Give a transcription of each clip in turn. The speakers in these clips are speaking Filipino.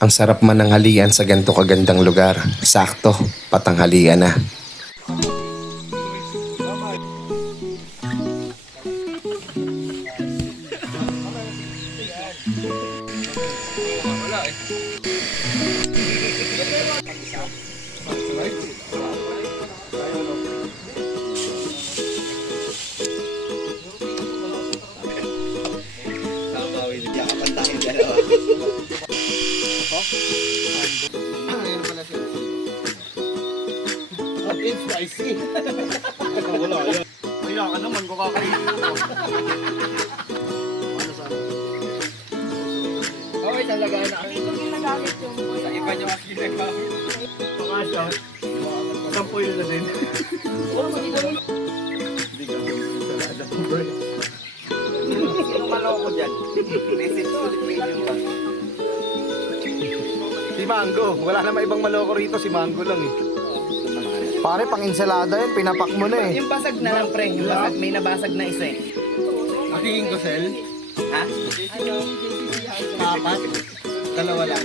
Ang sarap man ng halian sa ganito kagandang lugar. Sakto, patanghalian na. Kaya ka naman kung kakainin mo. Okay, talaga na. Sa iba niya mas ginagamit. Shot. Sampo yun na din. Hindi ka salada po bro. Sino maloko dyan? Message ulit ba? Si Mango. Wala naman ibang maloko rito. Si Mango lang eh. Pare, pang ensalada yun. Pinapak mo na eh. Yung basag na lang, pre. Yung basag, may nabasag na isa eh. Aking gusel? Ha? Apat? Dalawa lang.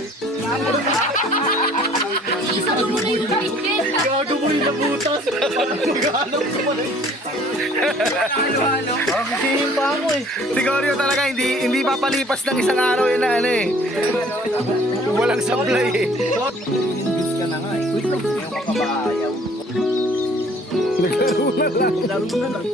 Gagaboy na butas. Maghanap ko pa rin. Halo-halo. Sisihin pa ako talaga hindi hindi papalipas ng isang araw yun na ano eh. Walang supply eh. Induce ka na nga eh. Yung kakabaayaw. Naglaro na lang. Laro na lang.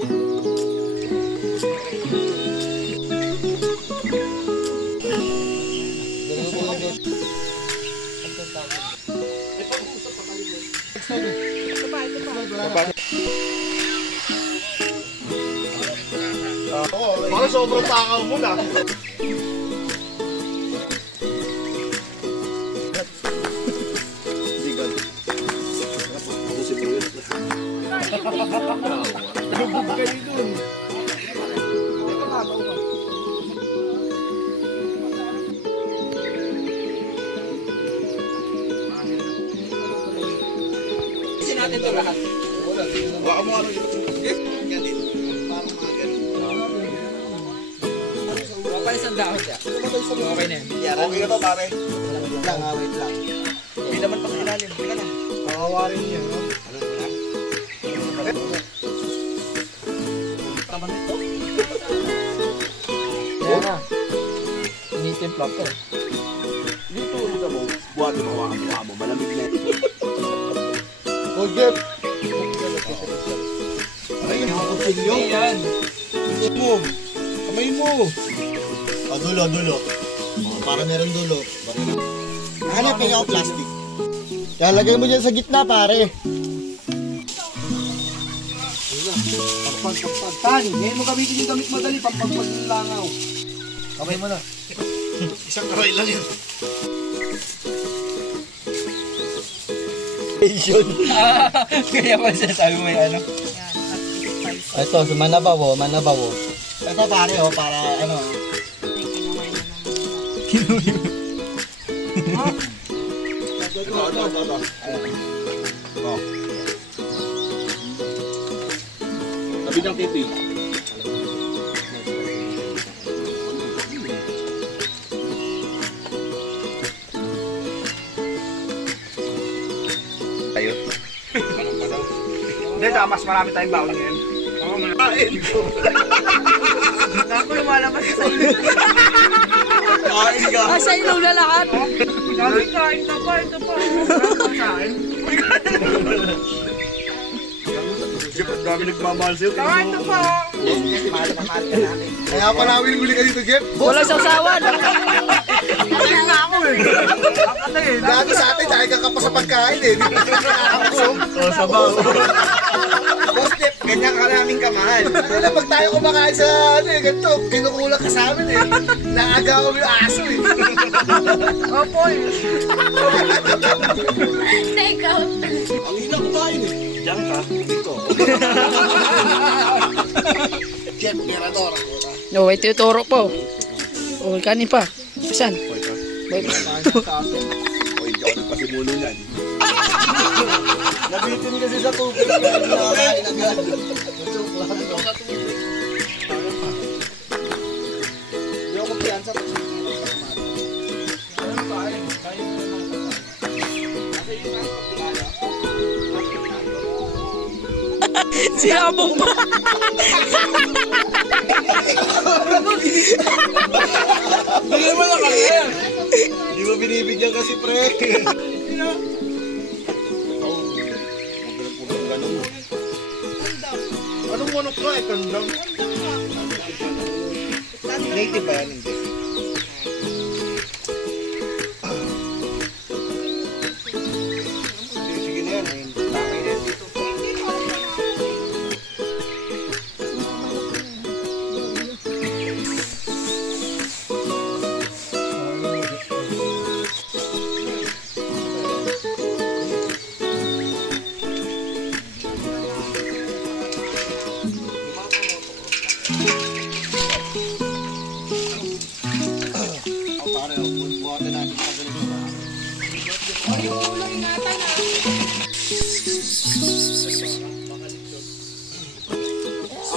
Parang sobrang takaw mo na. Lubog kayo dun. Kasi natin ito lahat. Baka mo ano yun. Wala pa isang dahon dyan. Okay na yun. Okay ka to pare. Wait lang, ah, wait lang. Hindi naman pang ilalim. Teka lang. Kawawarin niya. No? Kaya na. Initimpla ko. Dito, dito mo. Buhat mo, hawakan mo, hawakan mo. Malamig na ito. Ay, nakakapsilyo. Yan. Kamay mo. Kamay mo. Oh, dulo, dulo. Oh, para meron dulo. Hanapin ako plastic. Lalagay mo dyan sa gitna, pare. Pagpag, pagpag. Tan, ngayon mo gamitin yung gamit madali pang pagpaglangaw. Kamay mo na. Isang karoy lang yun. Kaya pa siya sabi may ano. Ito, so manabawo, manabawo. Ito pare, oh, para ano. Ito, ito, ito, ito. Oh. Tabi ng pipi. Hindi, saka mas marami tayong baon ngayon. Oo, Kain ko. Ako lumalabas sa iyo. Kain ka. Ah, sa ilaw na lahat. Sabi ka, ito pa, ito pa. sa akin. Jeff, ang dami nagmamahal sa'yo. Tama, ito pa. Mahal na mahal ka namin. Kaya pa namin huli ka dito, Jeff. Walang sausawan. Kaya nga ako eh. Ako eh. Gago sa atin, dahil ka pa sa pagkain eh. Di ba nakakabusog? So, sabaw. Boss Jeff, ganyan ka namin kamahal. Wala pag tayo kumakain sa ano eh, ganito, kinukulang ka sa amin eh. Naagaw yung aso eh. Opo eh. Take out. Ang hina kumain eh. Diyan ka. Dito. Jeff, merador. No, wait, tuturo po. O, kanin pa. Saan? Wait. O, hindi ako ulo niyan. Nabitin kasi sa tubig yan. Nakakain agad. Joke lang. Hindi ako kumpiyansa pag sinitin sa Ano ba? Ayun. Kaya mo naman Kasi yung mga pagkakala. Sinabong pa. Hindi naman nakakain. Di mo binibigyan kasi pre. Anong manok ka eh? Kandang. Native ba yan? Hindi.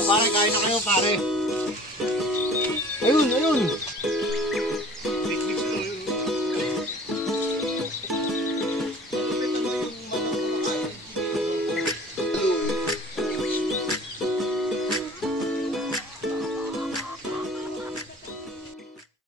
Pare, kain na kayo pare. Ayun, ayun.